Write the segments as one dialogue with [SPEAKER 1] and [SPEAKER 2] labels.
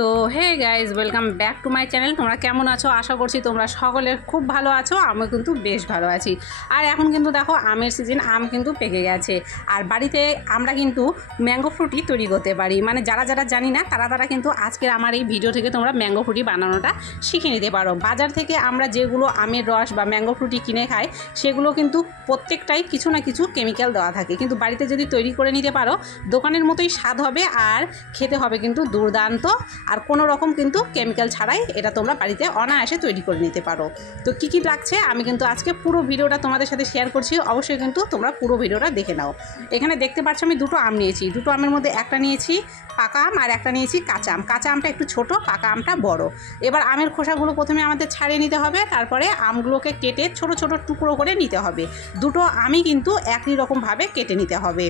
[SPEAKER 1] তো hey guys welcome back to my channel তোমরা কেমন আছো? আশা করছি তোমরা সকলে খুব ভালো আছো আমি কিন্তু বেশ ভালো আছি। আর এখন কিন্তু দেখো, আমের সিজন আম কিন্তু পেকে গেছে। আর বাড়িতে আমরা কিন্তু ম্যাঙ্গো ফ্রুটি তৈরি করতে পারি। মানে যারা যারা জানি না, তারা তারা কিন্তু আজকের আমার এই ভিডিও থেকে তোমরা ম্যাঙ্গো ফ্রুটি বানানোটা শিখে নিতে পারো। বাজার থেকে আমরা যেগুলো আমের রস বা ম্যাঙ্গো ফ্রুটি কিনে খাই, সেগুলো কিন্তু প্রত্যেকটাই কিছু না কিছু কেমিক্যাল দেওয়া থাকে। কিন্তু বাড়িতে যদি তৈরি করে নিতে পারো, দোকানের মতোই স্বাদ হবে আর খেতে হবে কিন্তু দুর্দান্ত। আর কোনো রকম কিন্তু কেমিক্যাল ছাড়াই এটা তোমরা বাড়িতে অনায়াসে তৈরি করে নিতে পারো। তো কী কী লাগছে? আমি কিন্তু আজকে পুরো ভিডিওটা তোমাদের সাথে শেয়ার করছি। অবশ্যই কিন্তু তোমরা পুরো ভিডিওটা দেখে নাও। এখানে দেখতে পাচ্ছ আমি দুটো আম নিয়েছি। দুটো আমের মধ্যে একটা নিয়েছি পাকা আম আর একটা নিয়েছি কাঁচা আম। কাঁচা আমটা একটু ছোট, পাকা আমটা বড়। এবার আমের খোসাগুলো প্রথমে আমাদের ছাড়িয়ে নিতে হবে, তারপরে আমগুলোকে কেটে ছোট ছোট টুকরো করে নিতে হবে। দুটো আমি কিন্তু একই রকমভাবে কেটে নিতে হবে।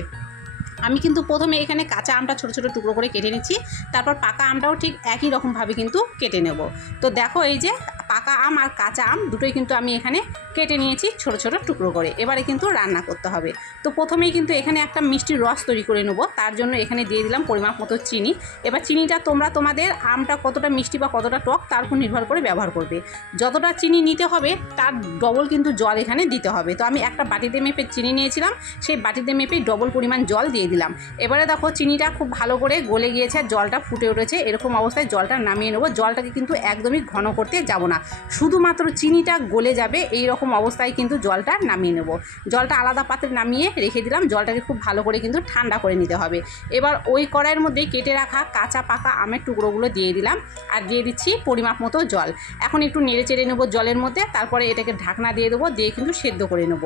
[SPEAKER 1] আমি কিন্তু প্রথমে এখানে কাঁচা আমটা ছোটো ছোটো টুকরো করে কেটে নিচ্ছি, তারপর পাকা আমটাও ঠিক একই রকমভাবে কিন্তু কেটে নেব। তো দেখো এই যে পাকা আম আর কাঁচা আম দুটোই কিন্তু আমি এখানে কেটে নিয়েছি ছোট ছোট টুকরো করে। এবারে কিন্তু রান্না করতে হবে। তো প্রথমেই কিন্তু এখানে একটা মিষ্টির রস তৈরি করে নেব। তার জন্য এখানে দিয়ে দিলাম পরিমাপ মতো চিনি। এবার চিনিটা তোমরা তোমাদের আমটা কতটা মিষ্টি বা কতটা টক তার উপর নির্ভর করে ব্যবহার করবে। যতটা চিনি নিতে হবে তার ডবল কিন্তু জল এখানে দিতে হবে। তো আমি একটা বাটিতে মেপে চিনি নিয়েছিলাম। সেই বাটিতে মেপে ডবল পরিমাণ জল দিয়ে দিলাম। এবারে দেখো চিনিটা খুব ভালো করে গলে গিয়েছে আর জলটা ফুটে উঠেছে। এরকম অবস্থায় জলটা নামিয়ে নেব। জলটাকে কিন্তু একদমই ঘন করতে যাব না। শুধুমাত্র চিনিটা গলে যাবে, এই রকম অবস্থায় কিন্তু জলটা নামিয়ে নেব। জলটা আলাদা পাত্রে নামিয়ে রেখে দিলাম, জলটাকে খুব ভালো করে কিন্তু ঠান্ডা করে নিতে হবে। এবার ওই কড়াইয়ের মধ্যে কেটে রাখা কাঁচা পাকা আমের টুকরোগুলো দিয়ে দিলাম আর দিয়ে দিচ্ছি পরিমাপ মতো জল। এখন একটু নেড়ে চেড়ে নেব জলের মধ্যে, তারপরে এটাকে ঢাকনা দিয়ে দেবো, দিয়ে কিন্তু সেদ্ধ করে নেব।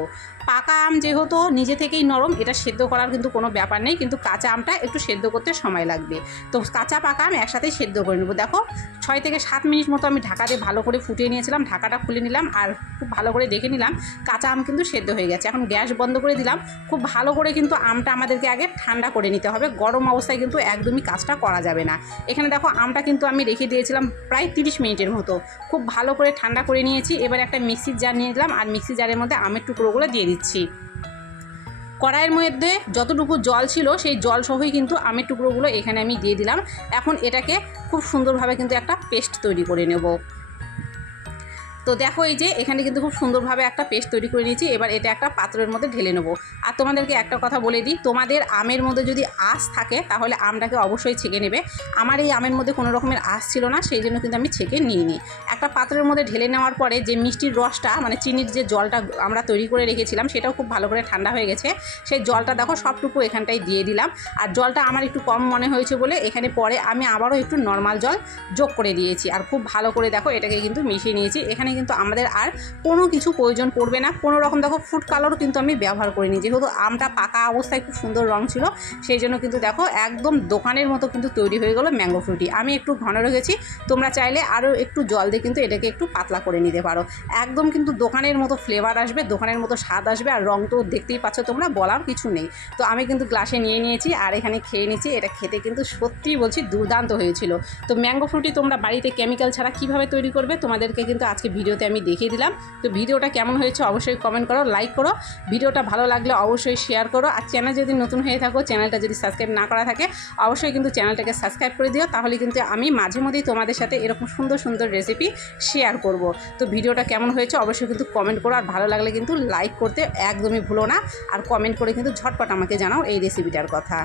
[SPEAKER 1] পাকা আম যেহেতু নিজে থেকেই নরম, এটা সেদ্ধ করার কিন্তু কোনো ব্যাপার নেই, কিন্তু কাঁচা আমটা একটু সেদ্ধ করতে সময় লাগবে। তো কাঁচা পাকা আম একসাথেই সেদ্ধ করে নেব। দেখো, ছয় থেকে সাত মিনিট মতো আমি ঢাকা দিয়ে ভালো করে ফুটিয়ে নিয়েছিলাম, ঢাকাটা খুলে নিলাম আর খুব ভালো করে দেখে নিলাম, কাঁচা আম কিন্তু সেদ্ধ হয়ে গেছে। এখন গ্যাস বন্ধ করে দিলাম, খুব ভালো করে কিন্তু আমটা আমাদেরকে আগে ঠান্ডা করে নিতে হবে, গরম অবস্থায় কিন্তু একদমই কাজটা করা যাবে না। এখানে দেখো আমটা কিন্তু আমি রেখে দিয়েছিলাম প্রায় তিরিশ মিনিটের মতো, খুব ভালো করে ঠান্ডা করে নিয়েছি, এবার একটা মিক্সির জার নিয়ে নিলাম আর মিক্সি জারের মধ্যে আমের টুকরোগুলো দিয়ে দিচ্ছি। কড়াইয়ের মধ্যে যতটুকু জল ছিল সেই জল সহই কিন্তু আমের টুকরোগুলো এখানে আমি দিয়ে দিলাম, এখন এটাকে খুব সুন্দরভাবে কিন্তু একটা পেস্ট তৈরি করে নেব। তো দেখো এই যে এখানে কিন্তু খুব সুন্দরভাবে একটা পেস্ট তৈরি করে নিয়েছি। এবার এটা একটা পাত্রের মধ্যে ঢেলে নেব। আর তোমাদেরকে একটা কথা বলে দিই, তোমাদের আমের মধ্যে যদি আঁশ থাকে, তাহলে আমটাকে অবশ্যই ছেঁকে নেবে। আমার এই আমের মধ্যে কোনো রকমের আঁশ ছিল না, সেই জন্য কিন্তু আমি ছেঁকে নিইনি। একটা পাত্রের মধ্যে ঢেলে নেওয়ার পরে যে মিষ্টির রসটা মানে চিনির যে জলটা আমরা তৈরি করে রেখেছিলাম, সেটাও খুব ভালো করে ঠান্ডা হয়ে গেছে। সেই জলটা দেখো, সবটুকু এখানটায় দিয়ে দিলাম। আর জলটা আমার একটু কম মনে হয়েছে বলে এখানে পরে আমি আবারও একটু নর্মাল জল যোগ করে দিয়েছি। আর খুব ভালো করে দেখো, এটাকে কিন্তু মিশিয়ে নিয়েছি। এখানে কিন্তু আমাদের আর কোনো কিছু প্রয়োজন পড়বে না। কোনো রকম দেখো ফুড কালারও কিন্তু আমি ব্যবহার করিনি। যেহেতু আমটা পাকা অবস্থায় খুব সুন্দর রং ছিল, সেই জন্য কিন্তু দেখো একদম দোকানের মতো কিন্তু তৈরি হয়ে গেলো ম্যাঙ্গো ফ্রুটি আমি একটু ঘন রেখেছি, তোমরা চাইলে আরও একটু জল দিয়ে কিন্তু এটাকে একটু পাতলা করে নিতে পারো। একদম কিন্তু দোকানের মতো ফ্লেভার আসবে, দোকানের মতো স্বাদ আসবে, আর রং তো দেখতেই পাচ্ছ তোমরা, বলার কিছু নেই। তো আমি কিন্তু গ্লাসে নিয়ে নিয়েছি, আর এখানে খেয়ে নিয়েছি, এটা খেতে কিন্তু সত্যিই বলছি দুর্দান্ত হয়েছিল। তো ম্যাঙ্গো ফ্রুটি তোমরা বাড়িতে কেমিক্যাল ছাড়া কীভাবে তৈরি করবে, তোমাদেরকে কিন্তু আজকে ভিডিওতে আমি দেখিয়ে দিলাম। তো ভিডিওটা কেমন হয়েছে অবশ্যই কমেন্ট করো লাইক করো। ভিডিওটা ভালো লাগলে অবশ্যই শেয়ার করো। আর চ্যানেল যদি নতুন হয়ে থাকো চ্যানেলটা যদি সাবস্ক্রাইব না করা থাকে, অবশ্যই কিন্তু চ্যানেলটাকে সাবস্ক্রাইব করে দিও। তাহলে কিন্তু আমি মাঝে মধ্যেই তোমাদের সাথে এরকম সুন্দর সুন্দর রেসিপি শেয়ার করব। তো ভিডিওটা কেমন হয়েছে অবশ্যই কিন্তু কমেন্ট করো। আর ভালো লাগলে কিন্তু লাইক করতে একদমই ভুলো না। আর কমেন্ট করে কিন্তু ঝটপট আমাকে জানাও এই রেসিপিটার কথা।